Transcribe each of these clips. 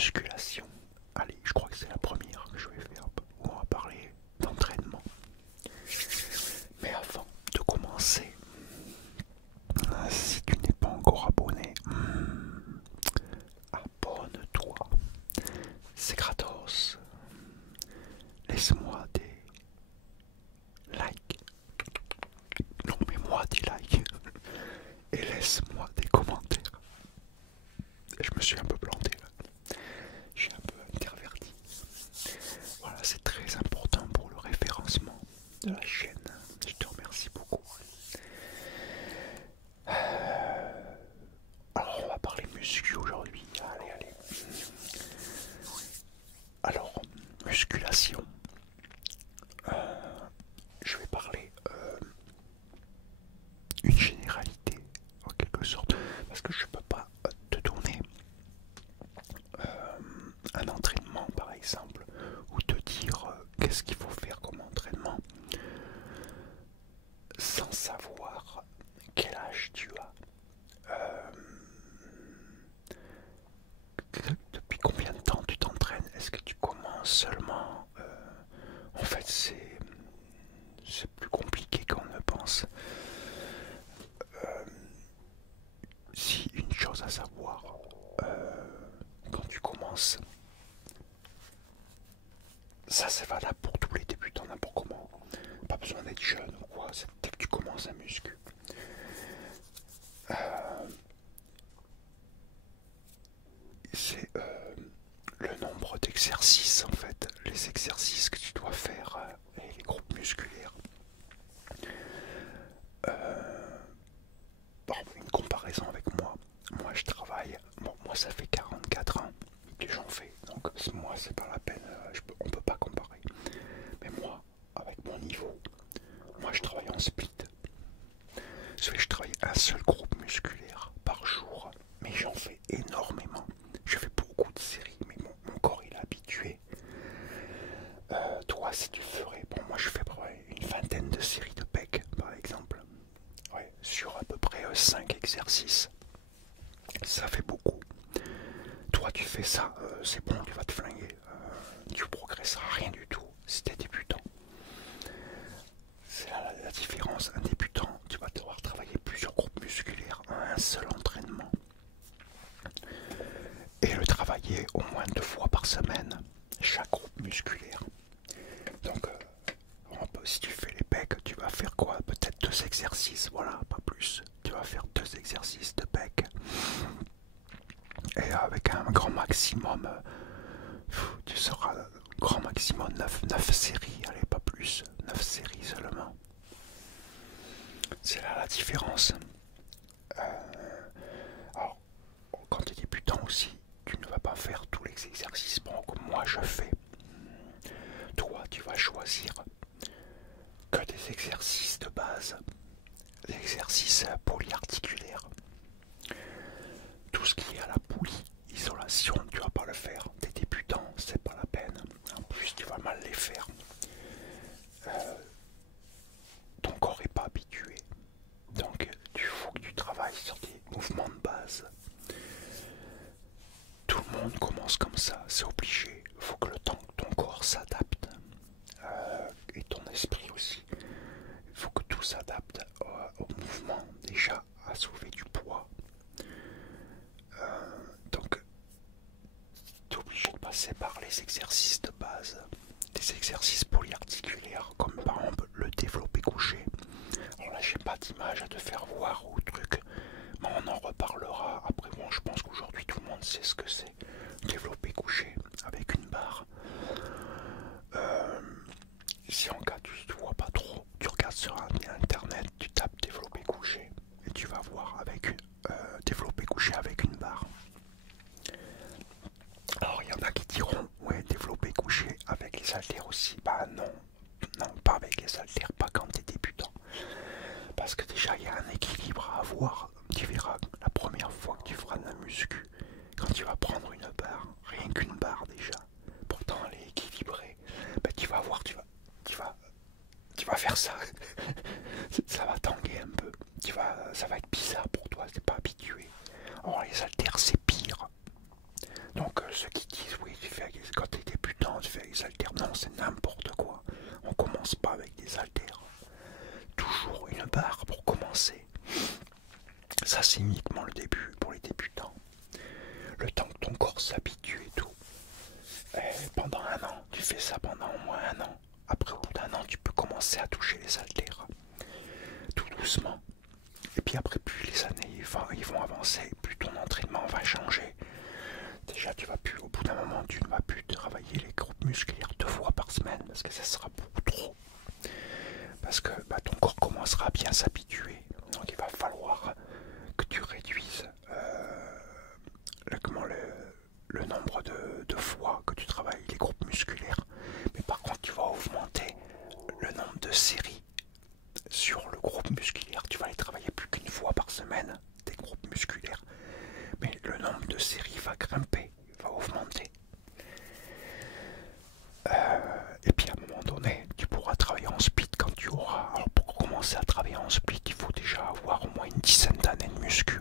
musculation. Allez, je crois que c'est la première que je vais faire où on va parler d'entraînement. Mais avant de commencer, si tu n'es pas encore abonné, abonne-toi. C'est gratos. Laisse-moi des likes. Non, mais moi des likes. Et laisse-moi des commentaires. Je me suis un peu planté là. Je suis un peu interverti. Voilà, c'est très important pour le référencement de la chaîne. Je te remercie beaucoup. Alors, on va parler muscu aujourd'hui. Allez, allez. Alors, musculation. Je vais parler une généralité, en quelque sorte, parce que je ne peux pas te donner un entraînement, par exemple, ou te dire qu'est-ce qu'il faut faire comme entraînement, sans savoir quel âge tu as. Depuis combien de temps tu t'entraînes? Est-ce que tu commences seulement En fait, c'est plus compliqué qu'on ne pense. Si une chose à savoir, quand tu commences, ça c'est valable pour tous les débutants, n'importe comment. Pas besoin d'être jeune ou quoi, c'est dès que tu commences à muscu. C'est le nombre d'exercices en fait, les exercices que tu dois faire et les groupes musculaires. Une comparaison avec moi. Moi je travaille, bon moi ça fait 44 ans que j'en fais, donc moi c'est pas la peine, on peut pas comparer. Mais moi, avec mon niveau, moi je travaille en split. Je travaille un seul groupe musculaire par jour, mais j'en fais énormément. Je fais beaucoup de séries, mais mon corps il est habitué. Toi, si tu ferais, bon, moi je fais une vingtaine de séries de pecs, par exemple, ouais, sur à peu près 5 exercices. Ça fait beaucoup. Toi, tu fais ça, c'est bon, tu vas te flinguer. Tu progresseras rien du tout si tu es débutant. C'est la différence. Un débutant, tu vas devoir travailler plusieurs groupes musculaires en un seul entraînement. Et le travailler au moins 2 fois par semaine, chaque groupe musculaire. Donc, si tu fais les pecs, tu vas faire quoi? Peut-être 2 exercices, voilà, pas plus. Tu vas faire 2 exercices de pecs. Et avec un grand maximum, tu seras grand maximum 9 séries, allez, pas plus. 9 séries seulement. C'est là la différence. Alors, quand tu es débutant aussi, tu ne vas pas faire tous les exercices comme moi je fais. Toi, tu vas choisir que des exercices de base, des exercices polyarticulaires. Tout ce qui est à la poulie, isolation, tu vas pas le faire. T'es débutant, c'est pas la peine. En plus, tu vas mal les faire. Ton corps est pas habitué. Donc, il faut que tu travailles sur des mouvements de base. Tout le monde commence comme ça, c'est obligé. Il faut que le temps que ton corps s'adapte. Et ton esprit aussi. Il faut que tout s'adapte au mouvement. Déjà, à soulever du poids. Donc, tu es obligé de passer par les exercices de base. Des exercices polyarticulaires, comme par exemple le développé couché. Alors là, j'ai pas d'image à te faire voir ou truc, mais on en reparlera après. Bon, je pense qu'aujourd'hui tout le monde sait ce que c'est. Développé couché avec une barre. Si en cas tu ne vois pas trop, tu regardes sur internet, tu tapes développé couché et tu vas voir avec développé couché avec une barre. Alors il y en a qui diront ouais, développé couché avec les haltères aussi. Bah non, non, pas avec les haltères, pas quand tu es débutant. Parce que déjà il y a un équilibre à avoir. Tu verras la première fois que tu feras de la muscu, quand tu vas prendre une barre, rien qu'une barre déjà, pourtant elle est équilibrée, bah, tu vas voir, tu vas faire ça, ça va tanguer un peu, ça va être bizarre pour toi, t'es pas habitué. Or les haltères c'est pire. Donc ceux qui les débutants. Le temps que ton corps s'habitue et tout. Et pendant un an, tu fais ça pendant au moins un an. Après, au bout d'un an, tu peux commencer à toucher les haltères. Tout doucement. Et puis après, plus les années ils vont avancer, plus ton entraînement va changer. Déjà, tu vas plus, au bout d'un moment, tu ne vas plus travailler les groupes musculaires 2 fois par semaine parce que ça sera beaucoup trop. Parce que ton corps commencera à bien s'habituer. Donc il va falloir que tu réduises le nombre de fois que tu travailles les groupes musculaires. Mais par contre, tu vas augmenter le nombre de séries sur le groupe musculaire. Tu vas les travailler plus qu'une fois par semaine, des groupes musculaires. Mais le nombre de séries va grimper, va augmenter. Et puis à un moment donné, tu pourras travailler en split quand tu auras. Alors pour commencer à travailler en split, il faut déjà avoir au moins une dizaine d'années de muscu.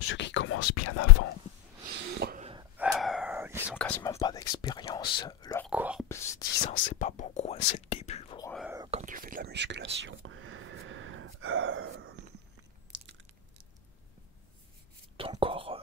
Ceux qui commencent bien avant, ils n'ont quasiment pas d'expérience. Leur corps, 10 ans, c'est pas beaucoup, hein, c'est le début pour quand tu fais de la musculation. Ton corps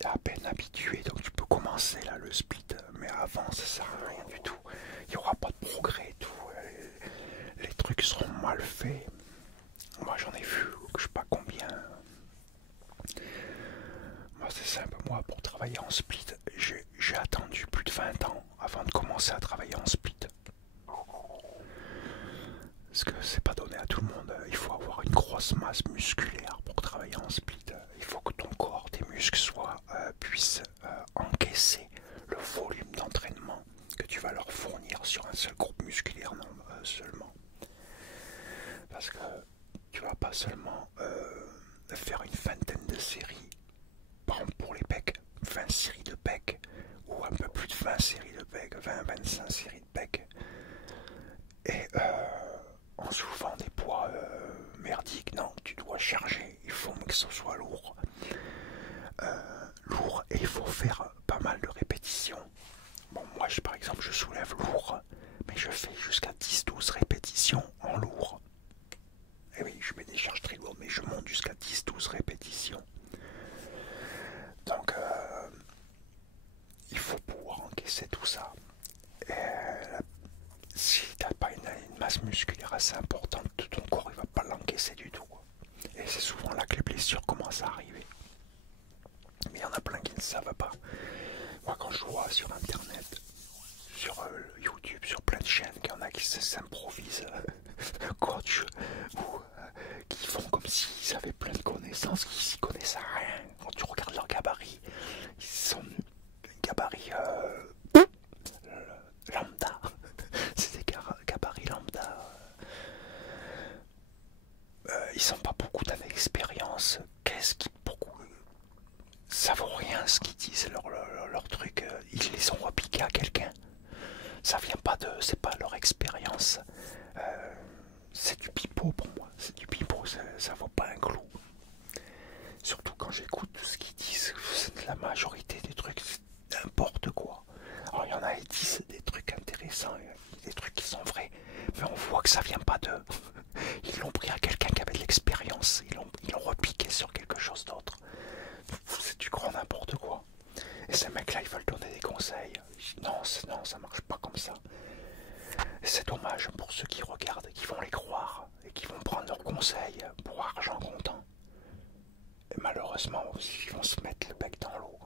est à peine habitué, donc tu peux commencer là le split, mais avant ça sert à rien du tout. Il n'y aura pas de progrès et tout. Les trucs seront mal faits. Moi j'en ai vu, je sais pas combien. Moi c'est simple, moi pour travailler en split, j'ai attendu plus de 20 ans avant de commencer à travailler en split. Parce que c'est pas donné à tout le monde. Il faut avoir une grosse masse musculaire pour travailler en split. Il faut que ton corps, tes muscles puissent encaisser le volume d'entraînement que tu vas leur fournir sur un seul groupe musculaire seulement. Parce que tu vas pas seulement faire une vingtaine de séries, par exemple pour les pecs, 20 séries de pecs, ou un peu plus de 20 séries de pecs, 20-25 séries de pecs, et en soulevant des poids merdiques. Non, tu dois charger, il faut que ce soit lourd. Lourd, et il faut faire pas mal de répétitions. Bon, moi par exemple je soulève lourd, mais je fais jusqu'à 10-12 répétitions en lourd. Et oui, je mets des charges très lourdes, mais je monte jusqu'à 10-12 répétitions. Donc il faut pouvoir encaisser tout ça. Et, si tu n'as pas une masse musculaire assez importante, ton corps il va pas l'encaisser du tout. Et c'est souvent là que les blessures commencent à arriver. Mais il y en a plein qui ne savent pas. Moi quand je vois sur internet, sur YouTube, sur plein de chaînes, qu'il y en a qui s'improvisent coach ou qui font comme s'ils avaient plein de connaissances, qui s'y connaissent à rien. Quand tu regardes leur gabarit, ils sont gabarits lambda. C'est des gabarits lambda. Ils n'ont pas beaucoup d'années d'expérience. Qu'est-ce qui beaucoup ça vaut rien ce qu'ils disent, leur truc. Ils les ont repiqués à quelqu'un. Ça vient pas de, c'est pas leur expérience. C'est du pipeau pour moi. C'est du pipeau. Ça vaut pas un clou. Surtout quand j'écoute tout ce qu'ils disent, la majorité des trucs, c'est n'importe quoi. Alors il y en a qui disent des trucs intéressants, des trucs qui sont vrais, mais on voit que ça vient pas d'eux. Ils l'ont pris à quelqu'un qui avait de l'expérience, ils l'ont repiqué sur quelque chose d'autre. C'est du grand n'importe quoi. Et ces mecs-là, ils veulent donner des conseils. Non, ça marche pas comme ça. Et c'est dommage pour ceux qui regardent, qui vont les croire et qui vont prendre leurs conseils pour argent comptant. Et malheureusement, ils vont se mettre le bec dans l'eau.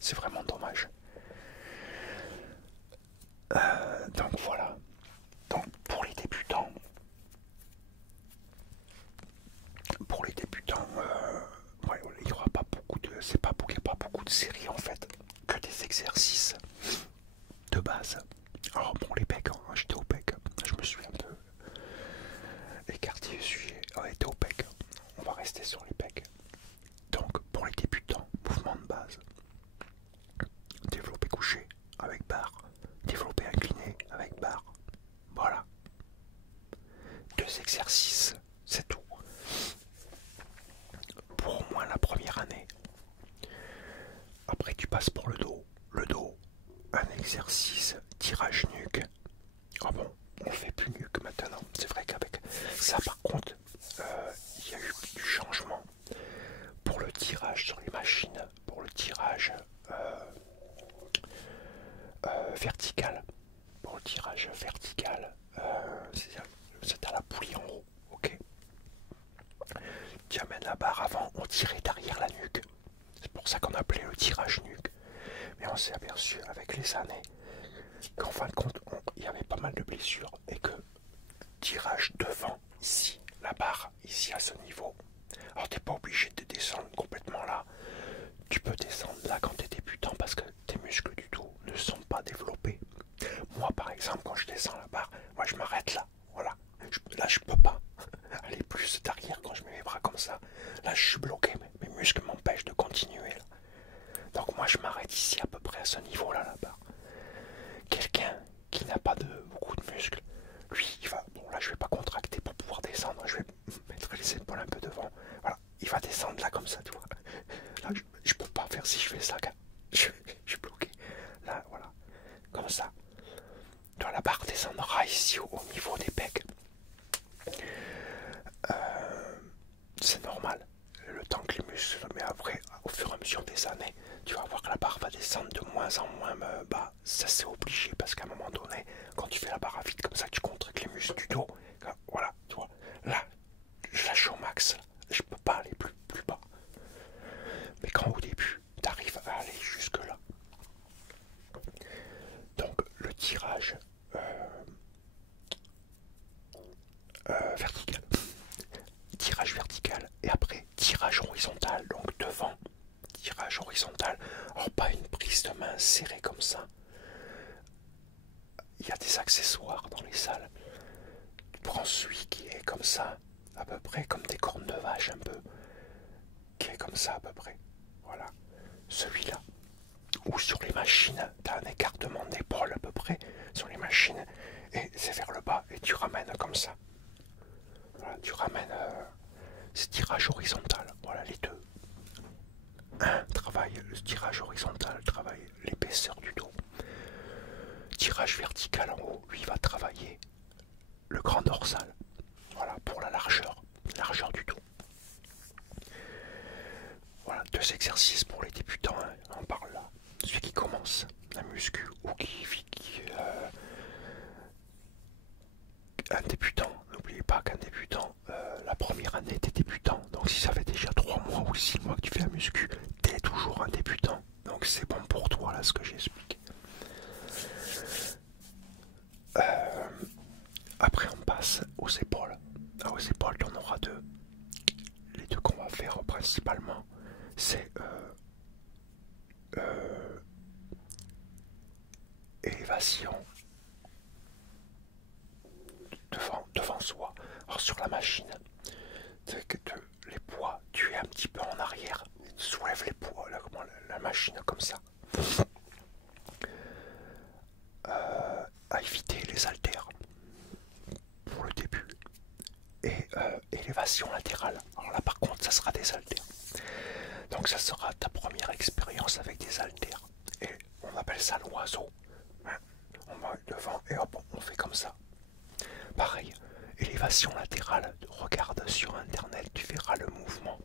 C'est vraiment dommage. Donc voilà. Donc pour les débutants, ouais, il y aura pas beaucoup de, c'est pas qu'il n'y a pas beaucoup de séries en fait, que des exercices de base. Alors pour les pecs, hein, j'étais au pec, je me suis un peu écarté du sujet. Ouais, j'étais au pec. On va rester sur les pecs. Donc pour les débutants, mouvement de base, développé couché avec barre, développé incliné avec barre. Voilà. 2 exercices, c'est tout. Pour au moins la première année. Après tu passes pour le dos. Le dos, un exercice tirage nuque. Ah bon, on fait plus nuque maintenant. C'est vrai qu'avec ça par contre, il y a eu du changement. Pour le tirage tirage sur les machines, pour le tirage vertical. Pour le tirage vertical, c'est à la poulie en haut, ok. Tu amènes la barre avant, on tirait derrière la nuque. C'est pour ça qu'on appelait le tirage nuque. Mais on s'est aperçu avec les années qu'en fin de compte, il y avait pas mal de blessures et que tirage devant, ici, la barre, ici à ce niveau. Alors t'es pas obligé de descendre complètement là. Tu peux descendre là quand t'es débutant parce que tes muscles du dos ne sont pas développés. Moi par exemple, quand je descends la barre, moi je m'arrête là. Voilà. Là je peux pas aller plus derrière quand je mets mes bras comme ça. Là je suis bloqué, mes muscles m'empêchent de continuer là. Donc moi je m'arrête ici à peu près à ce niveau là, la barre. Quelqu'un qui n'a pas beaucoup de muscles, lui il va, bon là je vais pas contracter pour pouvoir descendre, je vais mettre les épaules un peu devant, voilà, il va descendre là comme ça, tu vois. Là je peux pas faire si je fais ça, je suis bloqué, là voilà, comme ça. Dans la barre descendra ici au niveau des pecs. C'est normal, le temps que les muscles, mais après, au fur et à mesure des années, tu vas voir que la barre va descendre de moins en moins bas. Ça c'est obligé parce qu'à un moment donné, quand tu fais la barre à vide comme ça, tu contractes les muscles du dos. Voilà, tu vois. Là, je lâche au max. Je peux pas aller plus bas. Mais quand au début, tu arrives à aller jusque là. Donc le tirage vertical. Tirage vertical et après tirage horizontal, donc devant. Tirage horizontal. Alors pas une prise de main serrée comme ça. Il y a des accessoires dans les salles. Tu prends celui qui est comme ça, à peu près comme des cornes de vache un peu. Qui est comme ça à peu près. Voilà. Celui-là. Ou sur les machines, tu as un écartement d'épaule à peu près sur les machines. Et c'est vers le bas et tu ramènes comme ça. Voilà, tu ramènes c'est tirage horizontal. Voilà les deux. Un travaille le tirage horizontal, travaille l'épaisseur du dos. Tirage vertical en haut, lui va travailler le grand dorsal. Voilà, pour la largeur du dos. Voilà, 2 exercices pour les débutants, hein, on parle là. Celui qui commence la muscu ou un débutant, n'oubliez pas qu'un débutant, la première année t'es débutant. Donc si ça fait déjà 3 mois ou 6 mois que tu fais la muscu, t'es toujours un débutant. Donc c'est bon pour toi là ce que j'explique. Après on passe aux épaules. Alors, aux épaules, on aura deux. Les deux qu'on va faire principalement, c'est élévation devant soi. Alors sur la machine, c'est que les poids, tu es un petit peu en arrière, tu soulèves les poids, là, la machine comme ça. À éviter les haltères pour le début. Et élévation latérale. Alors là par contre ça sera des haltères. Donc ça sera ta première expérience avec des haltères. Et on appelle ça l'oiseau. Hein, on va devant et hop, on fait comme ça. Pareil, élévation latérale, regarde sur internet, tu verras le mouvement.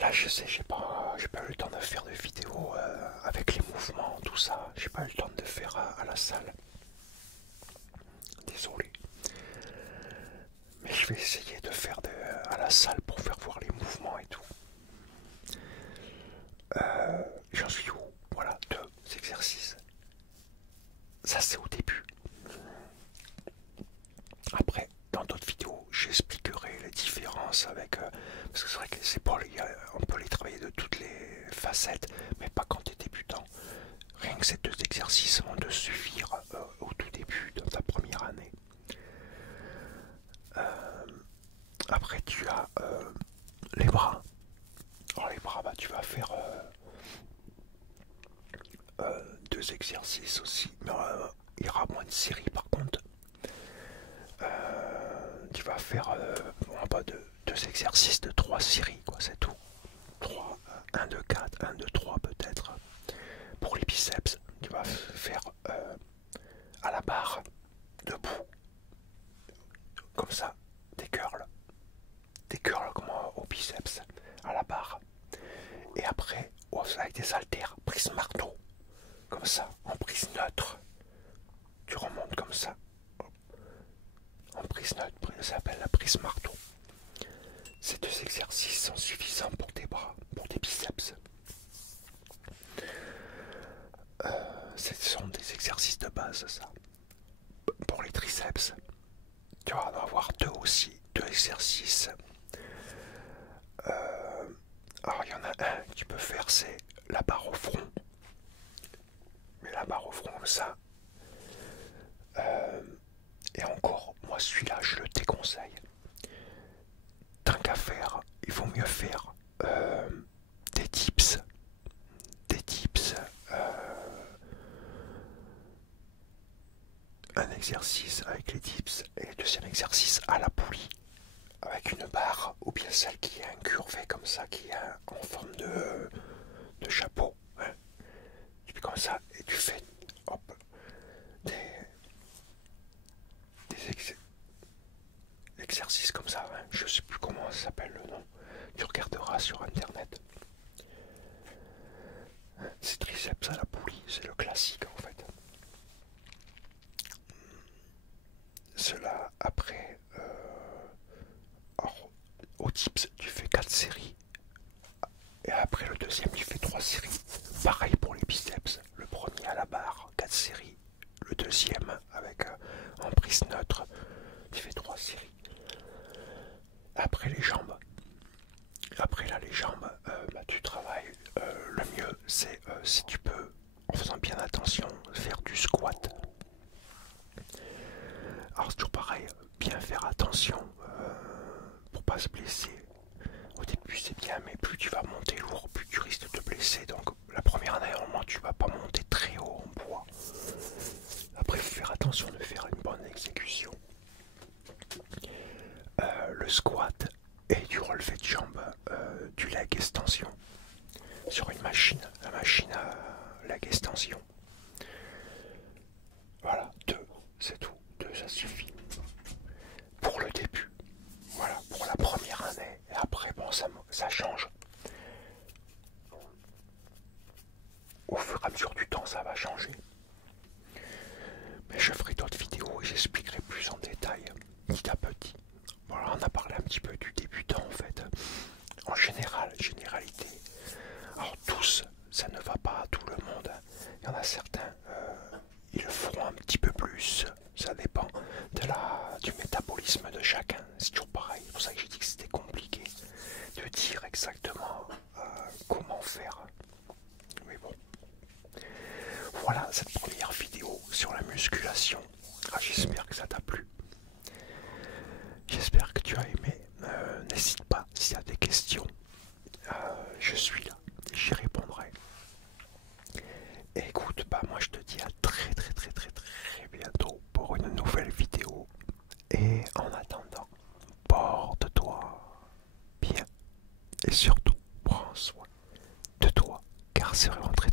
Là je sais, j'ai pas eu le temps de faire de vidéo avec les mouvements, tout ça. J'ai pas eu le temps de faire à la salle. Désolé. Mais je vais essayer de faire à la salle pour faire voir les mouvements et tout. J'en suis où? Voilà, 2 exercices. Ça c'est au début. Après, dans d'autres vidéos, j'expliquerai les différences avec... parce que c'est vrai que les épaules, on peut les travailler de toutes les facettes, mais pas quand tu es débutant. Rien que ces 2 exercices vont te suffire au tout début de ta première année. Après, tu as les bras. Alors les bras, bah, tu vas faire 2 exercices aussi, mais il y aura moins de séries par contre. Tu vas faire deux exercices de 3 séries, quoi, c'est tout. 3, 1, 2, 4, 1, 2, 3 peut-être. Pour les biceps, tu vas faire à la barre, debout, comme ça, des curls comme au biceps, à la barre. avec des haltères, prise marteau, comme ça, en prise neutre. Tu remontes comme ça, en prise neutre, ça s'appelle la prise marteau. Ces deux exercices sont suffisants pour tes bras, pour tes biceps. Ce sont des exercices de base, ça. Pour les triceps, tu vas en avoir deux aussi, deux exercices. Alors il y en a un que tu peux faire, c'est la barre au front. Mais la barre au front comme ça. Et encore, moi celui-là je le déconseille. Tant qu'à faire, il vaut mieux faire des dips. Des dips. Un exercice avec les dips et le deuxième exercice à la poulie. Avec une barre ou bien celle qui est incurvée comme ça, qui est en forme de chapeau. Hein. Tu fais comme ça et tu fais hop, des exercices comme ça. Hein. Je sais plus comment ça s'appelle le nom. Tu regarderas sur internet. C'est triceps à la poulie, c'est le classique en fait. Cela après, alors, au tips tu fais 4 séries et après le deuxième tu fais 3 séries. Pareil pour les biceps, le premier à la barre 4 séries, le deuxième avec en prise neutre tu fais 3 séries. Après les jambes, après là les jambes, tu travailles, le mieux c'est si tu peux, en faisant bien attention, faire du squat. Alors c'est toujours pareil, bien faire attention pour pas se blesser. Au début c'est bien, mais plus tu vas monter lourd, plus tu risques de te blesser. Donc la première année au moins tu vas pas monter très haut en poids. Après il faut faire attention de faire une bonne exécution. Le squat et du relevé de jambes, du leg extension sur une machine, la machine à leg extension. Voilà, 2, c'est tout, 2 ça suffit. Pour le début, voilà, pour la première année, et après bon ça change. Au fur et à mesure du temps ça va changer. Mais je ferai d'autres vidéos et j'expliquerai plus en détail, petit à petit. Voilà, on a parlé un petit peu du débutant en fait. En général, généralité. Alors tous, ça ne va pas à tout le monde. Il y en a certains, ils le feront un petit peu plus. Ça dépend du métabolisme de chacun. C'est toujours pareil. C'est pour ça que j'ai dit que c'était compliqué de dire exactement comment faire. Mais bon. Voilà cette première vidéo sur la musculation. J'espère que ça t'a plu. J'espère que tu as aimé. N'hésite pas s'il y a des questions. Je suis là, j'y répondrai. Et écoute, moi je te dis à très bientôt pour une nouvelle vidéo. Et en attendant, porte-toi bien. Et surtout, prends soin de toi. Car c'est vraiment très